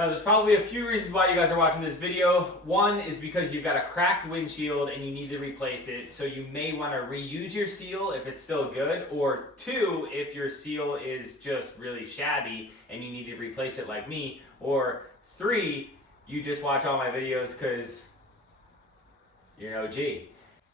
Now, there's probably a few reasons why you guys are watching this video. One is because you've got a cracked windshield and you need to replace it, so you may want to reuse your seal if it's still good. Or two, if your seal is just really shabby and you need to replace it like me. Or three, you just watch all my videos because you're an OG.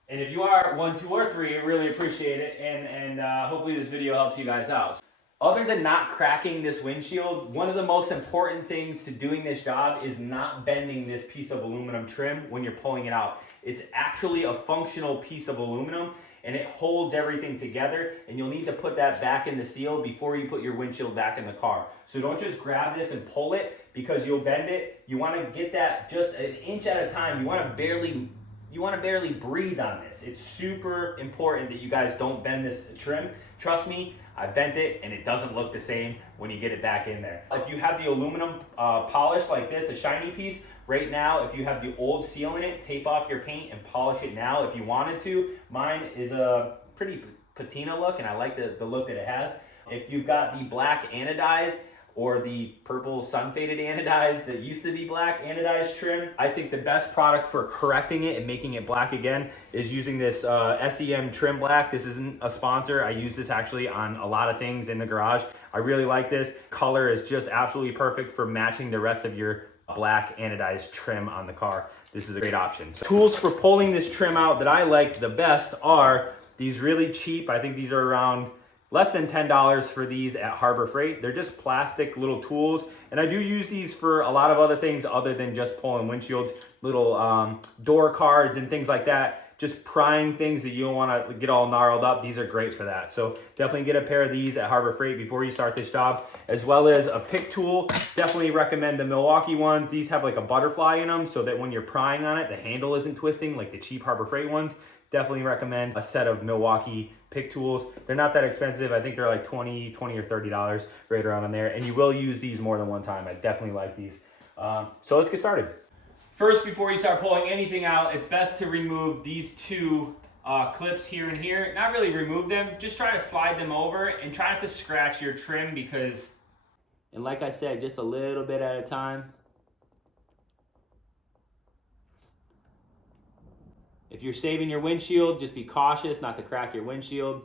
And if you are 1, 2, or 3, I really appreciate it, and hopefully this video helps you guys out. Other than not cracking this windshield, one of the most important things to doing this job is not bending this piece of aluminum trim when you're pulling it out. It's actually a functional piece of aluminum and it holds everything together, and you'll need to put that back in the seal before you put your windshield back in the car. So don't just grab this and pull it because you'll bend it. You want to get that just an inch at a time. You want to barely breathe on this. It's super important that you guys don't bend this trim. Trust me, I bent it and it doesn't look the same when you get it back in there. If you have the aluminum polish like this, a shiny piece, right now, if you have the old seal in it, tape off your paint and polish it now if you wanted to. Mine is a pretty patina look and I like the look that it has. If you've got the black anodized or the purple sun faded anodized that used to be black anodized trim, I think the best product for correcting it and making it black again is using this SEM trim black. This isn't a sponsor. I use this actually on a lot of things in the garage. I really like this. Color is just absolutely perfect for matching the rest of your black anodized trim on the car. This is a great option. So, tools for pulling this trim out that I like the best are these really cheap, I think these are around less than $10 for these at Harbor Freight. They're just plastic little tools. And I do use these for a lot of other things other than just pulling windshields, little door cards and things like that. Just prying things that you don't want to get all gnarled up. These are great for that. So definitely get a pair of these at Harbor Freight before you start this job, as well as a pick tool. Definitely recommend the Milwaukee ones. These have like a butterfly in them so that when you're prying on it, the handle isn't twisting like the cheap Harbor Freight ones. Definitely recommend a set of Milwaukee pick tools. They're not that expensive. I think they're like $20 or $30 right around in there. And you will use these more than one time. I definitely like these. So let's get started. First, before you start pulling anything out, it's best to remove these two clips here and here. Not really remove them, just try to slide them over and try not to scratch your trim because, and like I said, just a little bit at a time. If you're saving your windshield, just be cautious not to crack your windshield.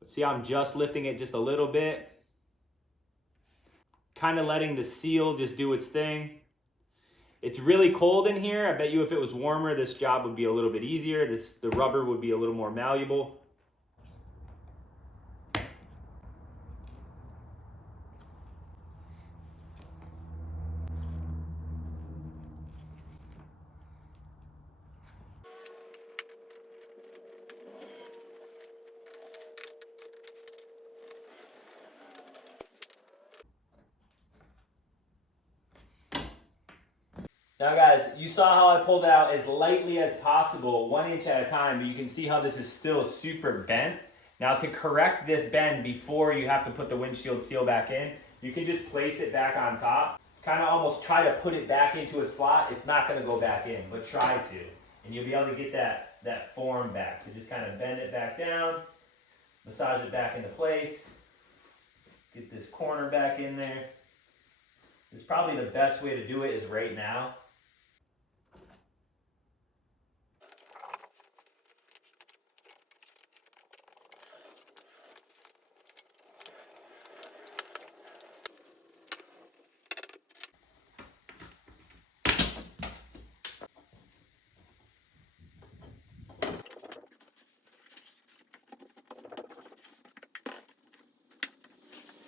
But see how I'm just lifting it just a little bit. Kind of letting the seal just do its thing. It's really cold in here. I bet you if it was warmer, this job would be a little bit easier. The rubber would be a little more malleable. Now guys, you saw how I pulled out as lightly as possible, 1 inch at a time, but you can see how this is still super bent. Now to correct this bend before you have to put the windshield seal back in, you can just place it back on top, kind of almost try to put it back into its slot. It's not going to go back in, but try to. And you'll be able to get that form back. So just kind of bend it back down, massage it back into place, get this corner back in there. It's probably the best way to do it is right now.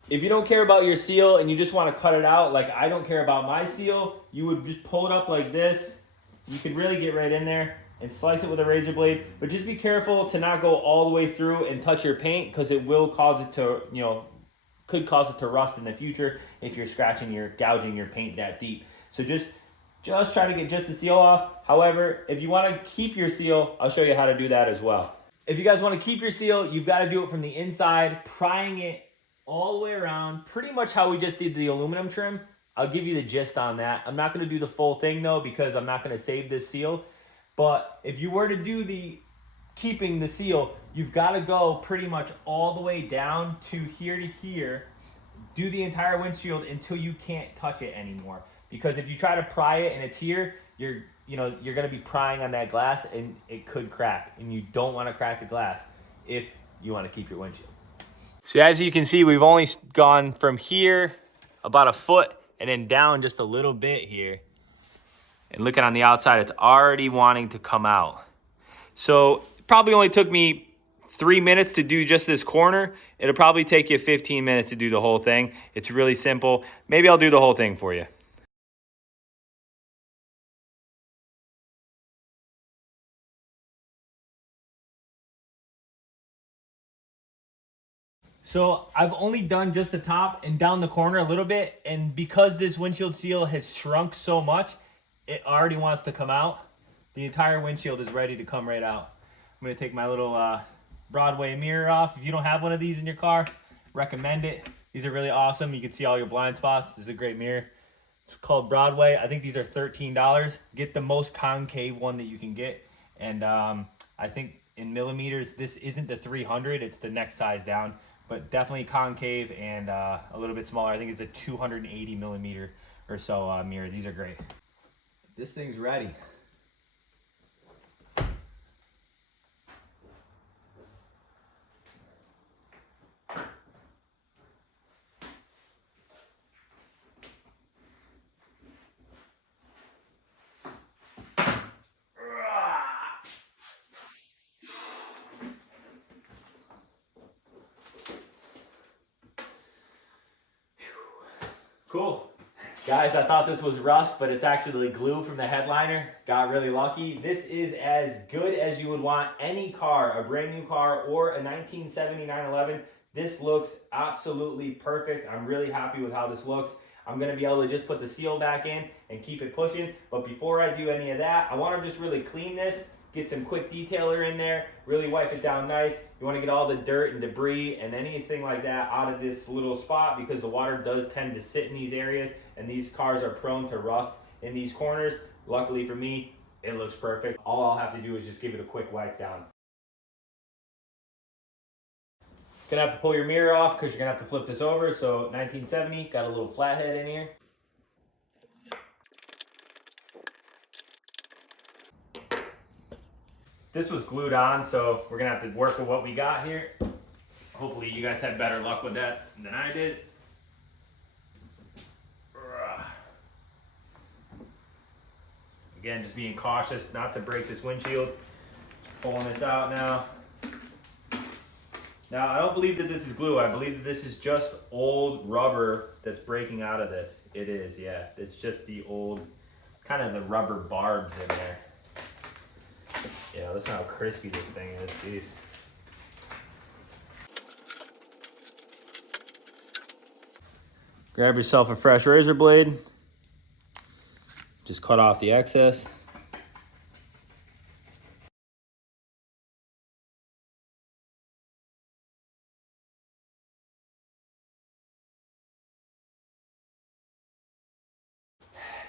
If you don't care about your seal and you just want to cut it out, like I don't care about my seal, you would just pull it up like this. You could really get right in there and slice it with a razor blade, but just be careful to not go all the way through and touch your paint because it will cause it to, could cause it to rust in the future if you're gouging your paint that deep. So just try to get just the seal off. However, if you want to keep your seal, I'll show you how to do that as well. If you guys want to keep your seal, you've got to do it from the inside, prying it all the way around, pretty much how we just did the aluminum trim. I'll give you the gist on that. I'm not going to do the full thing though because I'm not going to save this seal. But if you were to do the keeping the seal, you've got to go pretty much all the way down to here, do the entire windshield until you can't touch it anymore. Because if you try to pry it and it's here, you're gonna be prying on that glass and it could crack. And you don't want to crack the glass if you want to keep your windshield. So as you can see, we've only gone from here about a foot and then down just a little bit here. And looking on the outside, it's already wanting to come out. So it probably only took me 3 minutes to do just this corner. It'll probably take you 15 minutes to do the whole thing. It's really simple. Maybe I'll do the whole thing for you. So I've only done just the top and down the corner a little bit. And because this windshield seal has shrunk so much, it already wants to come out. The entire windshield is ready to come right out. I'm gonna take my little Broadway mirror off. If you don't have one of these in your car, recommend it. These are really awesome. You can see all your blind spots. This is a great mirror. It's called Broadway. I think these are $13. Get the most concave one that you can get. And I think in millimeters, this isn't the 300, it's the next size down. But definitely concave and a little bit smaller. I think it's a 280 millimeter or so mirror. These are great. This thing's ready. Cool. Guys, I thought this was rust, but it's actually glue from the headliner. Got really lucky. This is as good as you would want any car, a brand new car or a 1970 911. This looks absolutely perfect. I'm really happy with how this looks. I'm gonna be able to just put the seal back in and keep it pushing. But before I do any of that, I wanna just really clean this, get some quick detailer in there, really wipe it down nice. You wanna get all the dirt and debris and anything like that out of this little spot because the water does tend to sit in these areas and these cars are prone to rust in these corners. Luckily for me, it looks perfect. All I'll have to do is just give it a quick wipe down. Gonna have to pull your mirror off because you're gonna have to flip this over. So 1970, got a little flathead in here. This was glued on, so we're gonna have to work with what we got here. Hopefully you guys had better luck with that than I did. Again, just being cautious not to break this windshield. Pulling this out now. Now, I don't believe that this is glue. I believe that this is just old rubber that's breaking out of this. It is, yeah. It's just the old, kind of the rubber barbs in there. Yeah, listen how crispy this thing is, jeez. Grab yourself a fresh razor blade. Just cut off the excess.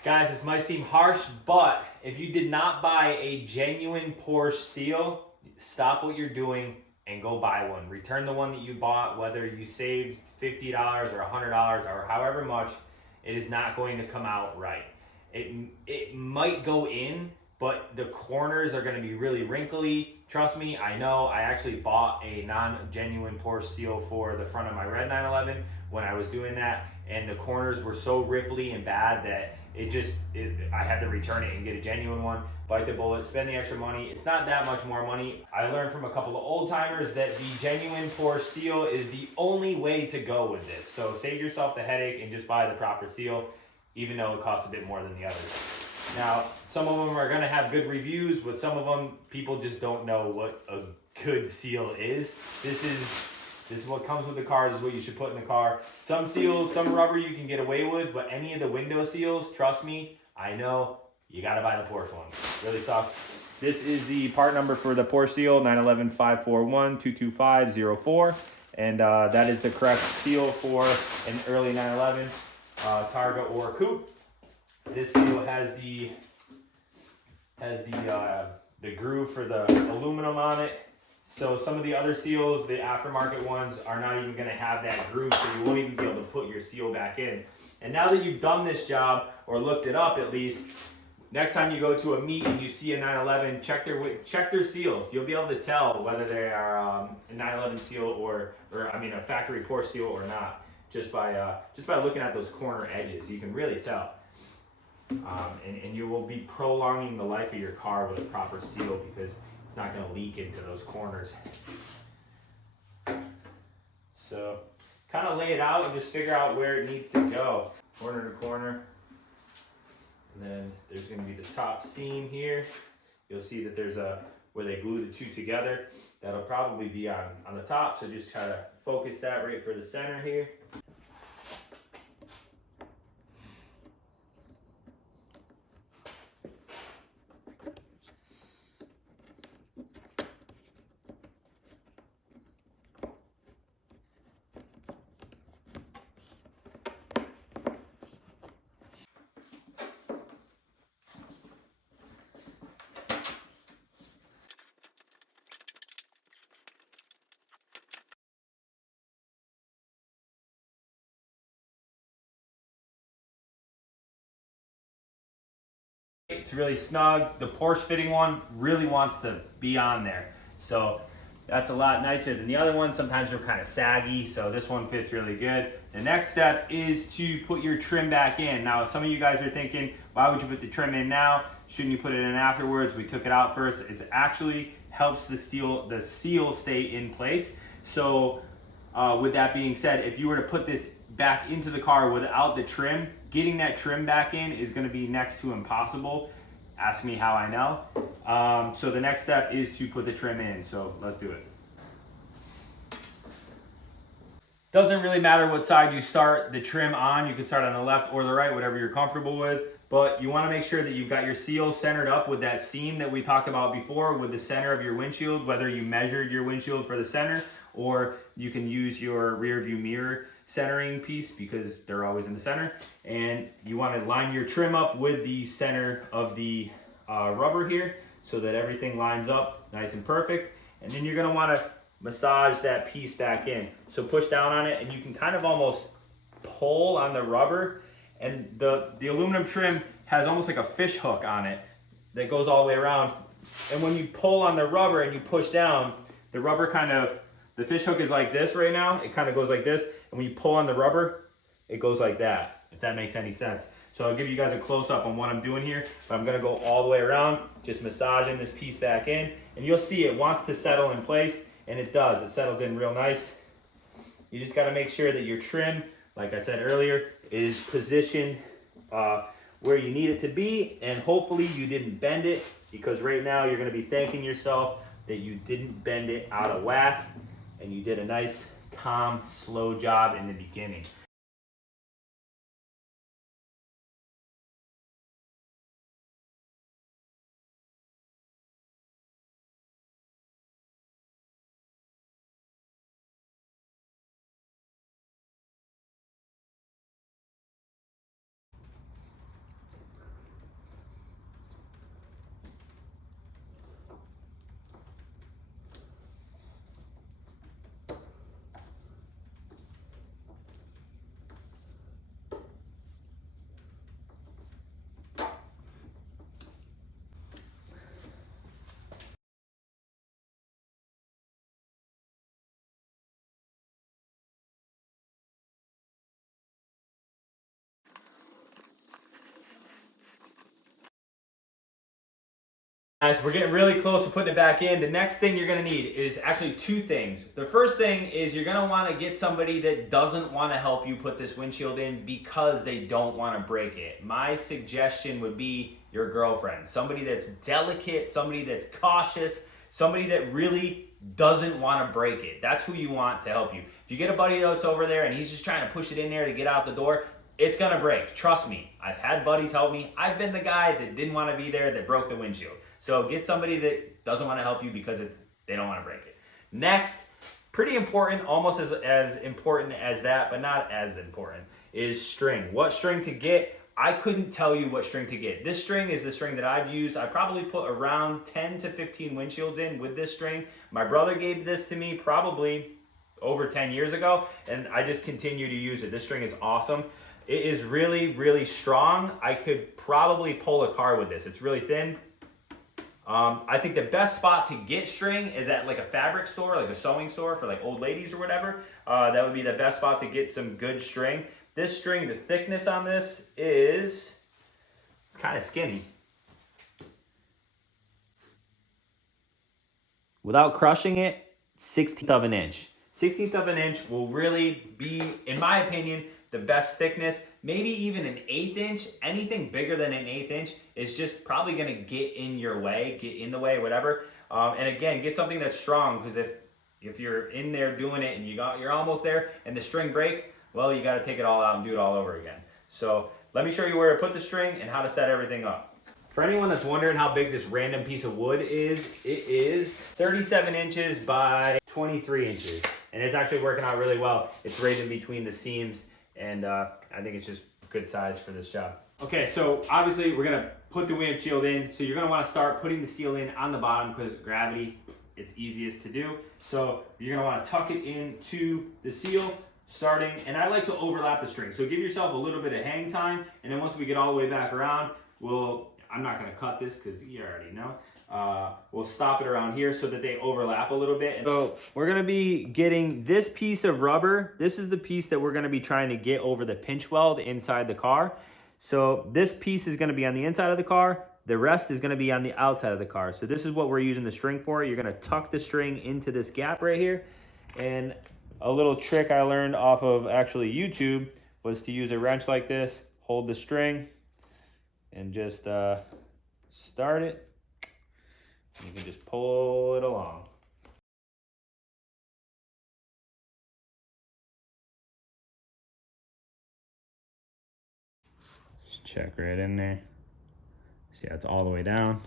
Guys, this might seem harsh, but if you did not buy a genuine Porsche seal, stop what you're doing and go buy one. Return the one that you bought, whether you saved $50 or $100 or however much, it is not going to come out right. It might go in, but the corners are going to be really wrinkly. Trust me, I know. I actually bought a non-genuine Porsche seal for the front of my red 911 when I was doing that, and the corners were so ripply and bad that I had to return it and get a genuine one. Bite the bullet, spend the extra money. It's not that much more money. I learned from a couple of old timers that the genuine Porsche seal is the only way to go with this. So save yourself the headache and just buy the proper seal, even though it costs a bit more than the others. Now, some of them are gonna have good reviews, but some of them, people just don't know what a good seal is. This is what comes with the car. This is what you should put in the car. Some seals, some rubber you can get away with, but any of the window seals, trust me, I know, you gotta buy the Porsche one. Really soft. This is the part number for the Porsche seal, 911-541-22504. And that is the correct seal for an early 911 Targa or Coupe. This seal has the groove for the aluminum on it. So some of the other seals, the aftermarket ones, are not even going to have that groove, so you won't even be able to put your seal back in. And now that you've done this job, or looked it up at least, next time you go to a meet and you see a 911, check their seals. You'll be able to tell whether they are a 911 seal or I mean a factory Porsche seal or not, just by looking at those corner edges. You can really tell. And you will be prolonging the life of your car with a proper seal because it's not going to leak into those corners. So kind of lay it out and just figure out where it needs to go. Corner to corner. And then there's going to be the top seam here. You'll see that there's where they glue the two together. That'll probably be on the top. So just try to focus that right for the center here. It's really snug. The Porsche fitting one really wants to be on there. So that's a lot nicer than the other ones. Sometimes they're kind of saggy, so this one fits really good. The next step is to put your trim back in. Now, some of you guys are thinking, why would you put the trim in now? Shouldn't you put it in afterwards? We took it out first. It actually helps the seal stay in place. So with that being said, if you were to put this back into the car without the trim, getting that trim back in is going to be next to impossible. Ask me how I know. So the next step is to put the trim in. So let's do it. Doesn't really matter what side you start the trim on. You can start on the left or the right, whatever you're comfortable with. But you want to make sure that you've got your seal centered up with that seam that we talked about before with the center of your windshield, whether you measured your windshield for the center or you can use your rear view mirror centering piece because they're always in the center. And you want to line your trim up with the center of the rubber here so that everything lines up nice and perfect. And then you're going to want to massage that piece back in. So push down on it and you can kind of almost pull on the rubber, and the aluminum trim has almost like a fish hook on it that goes all the way around. And when you pull on the rubber and you push down, the rubber the fish hook is like this right now. It kind of goes like this. And when you pull on the rubber, it goes like that, if that makes any sense. So I'll give you guys a close up on what I'm doing here, but I'm gonna go all the way around, just massaging this piece back in. And you'll see it wants to settle in place, and it does. It settles in real nice. You just gotta make sure that your trim, like I said earlier, is positioned where you need it to be, and hopefully you didn't bend it, because right now you're gonna be thanking yourself that you didn't bend it out of whack, and you did a nice, calm, slow job in the beginning. Guys, we're getting really close to putting it back in. The next thing you're gonna need is actually two things. The first thing is you're gonna wanna get somebody that doesn't wanna help you put this windshield in because they don't wanna break it. My suggestion would be your girlfriend. Somebody that's delicate, somebody that's cautious, somebody that really doesn't wanna break it. That's who you want to help you. If you get a buddy that's over there and he's just trying to push it in there to get out the door, it's gonna break, trust me. I've had buddies help me. I've been the guy that didn't wanna be there that broke the windshield. So get somebody that doesn't want to help you because they don't want to break it. Next, pretty important, almost as important as that, but not as important, is string. What string to get? I couldn't tell you what string to get. This string is the string that I've used. I probably put around 10 to 15 windshields in with this string. My brother gave this to me probably over 10 years ago, and I just continue to use it. This string is awesome. It is really, really strong. I could probably pull a car with this. It's really thin. I think the best spot to get string is at like a fabric store, like a sewing store for like old ladies or whatever. That would be the best spot to get some good string. This string, the thickness on this is, it's kind of skinny. Without crushing it, 1/16 of an inch. 1/16 of an inch will really be, in my opinion, the best thickness. Maybe even an 1/8 inch. Anything bigger than an 1/8 inch is just probably gonna get in your way, get in the way, whatever. And again, get something that's strong, because if you're in there doing it and you're almost there and the string breaks, well, you gotta take it all out and do it all over again. So let me show you where to put the string and how to set everything up. For anyone that's wondering how big this random piece of wood is, it is 37 inches by 23 inches. And it's actually working out really well. It's right in between the seams, and I think it's just good size for this job. Okay, so obviously we're gonna put the windshield in. So you're gonna wanna start putting the seal in on the bottom, because gravity, it's easiest to do. So you're gonna wanna tuck it into the seal, starting, and I like to overlap the string. So give yourself a little bit of hang time, and then once we get all the way back around, I'm not gonna cut this because you already know. We'll stop it around here so that they overlap a little bit. So we're gonna be getting this piece of rubber. This is the piece that we're gonna be trying to get over the pinch weld inside the car. So this piece is gonna be on the inside of the car. The rest is gonna be on the outside of the car. So this is what we're using the string for. You're gonna tuck the string into this gap right here. And a little trick I learned off of actually YouTube was to use a wrench like this, hold the string, and just start it. You can just pull it along. Just check right in there. See how it's all the way down.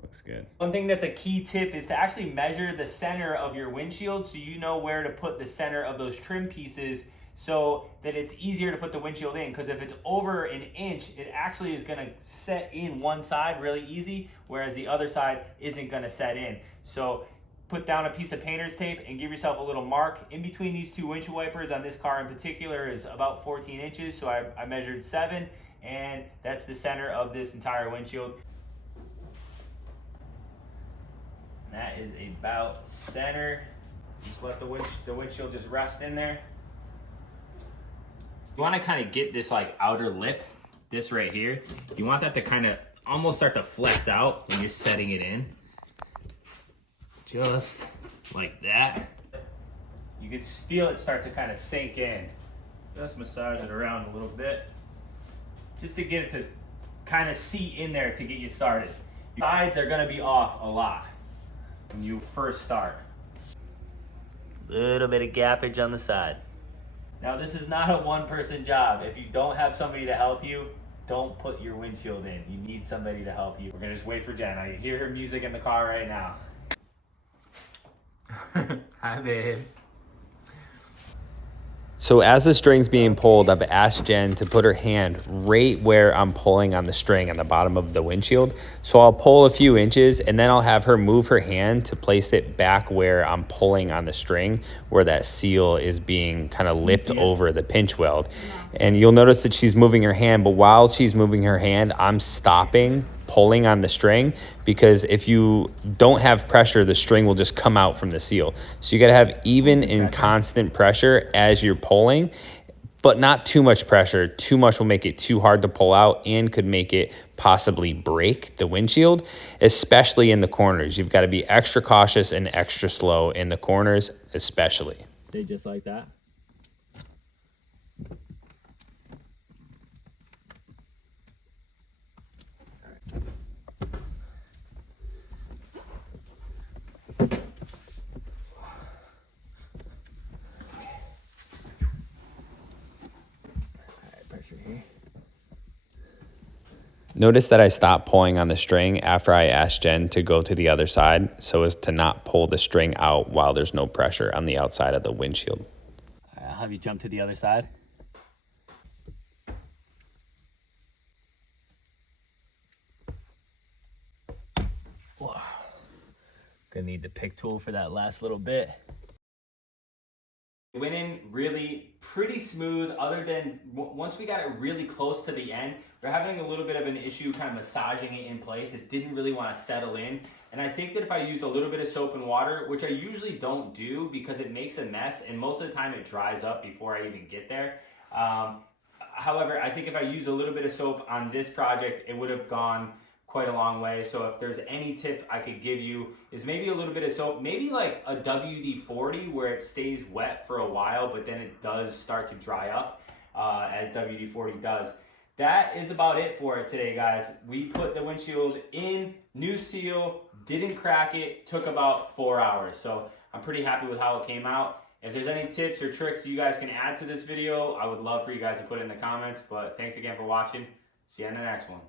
Looks good. One thing that's a key tip is to actually measure the center of your windshield, so you know where to put the center of those trim pieces, so that it's easier to put the windshield in. Because if it's over an inch, it actually is gonna set in one side really easy, whereas the other side isn't gonna set in. So put down a piece of painter's tape and give yourself a little mark. In between these two windshield wipers on this car in particular is about 14 inches. So I measured 7, and that's the center of this entire windshield. And that is about center. Just let the windshield just rest in there. You want to kind of get this like outer lip, this right here. You want that to kind of almost start to flex out when you're setting it in. Just like that. You can feel it start to kind of sink in. Just massage it around a little bit, just to get it to kind of seat in there to get you started. Your sides are going to be off a lot when you first start. Little bit of gappage on the side. Now this is not a one-person job. If you don't have somebody to help you, don't put your windshield in. You need somebody to help you. We're gonna just wait for Jen. I hear her music in the car right now. Hi, babe. So as the string's being pulled, I've asked Jen to put her hand right where I'm pulling on the string on the bottom of the windshield. So I'll pull a few inches, and then I'll have her move her hand to place it back where I'm pulling on the string, where that seal is being kind of lipped over the pinch weld. And you'll notice that she's moving her hand, but while she's moving her hand, I'm stopping pulling on the string, because if you don't have pressure, the string will just come out from the seal. So you got to have even and constant pressure as you're pulling, but not too much pressure. Too much will make it too hard to pull out and could make it possibly break the windshield, especially in the corners. You've got to be extra cautious and extra slow in the corners, especially. Stay just like that. Notice that I stopped pulling on the string after I asked Jen to go to the other side, so as to not pull the string out while there's no pressure on the outside of the windshield. I'll have you jump to the other side. Gonna need the pick tool for that last little bit. It went in really pretty smooth, other than once we got it really close to the end, we're having a little bit of an issue kind of massaging it in place. It didn't really want to settle in. And I think that if I used a little bit of soap and water, which I usually don't do because it makes a mess and most of the time it dries up before I even get there. However, I think if I use a little bit of soap on this project, it would have gone quite a long way. So if there's any tip I could give you is maybe a little bit of soap, maybe like a WD-40 where it stays wet for a while, but then it does start to dry up as WD-40 does. That is about it for it today, guys. We put the windshield in, new seal, didn't crack it, took about 4 hours. So I'm pretty happy with how it came out. If there's any tips or tricks you guys can add to this video, I would love for you guys to put it in the comments. But thanks again for watching. See you in the next one.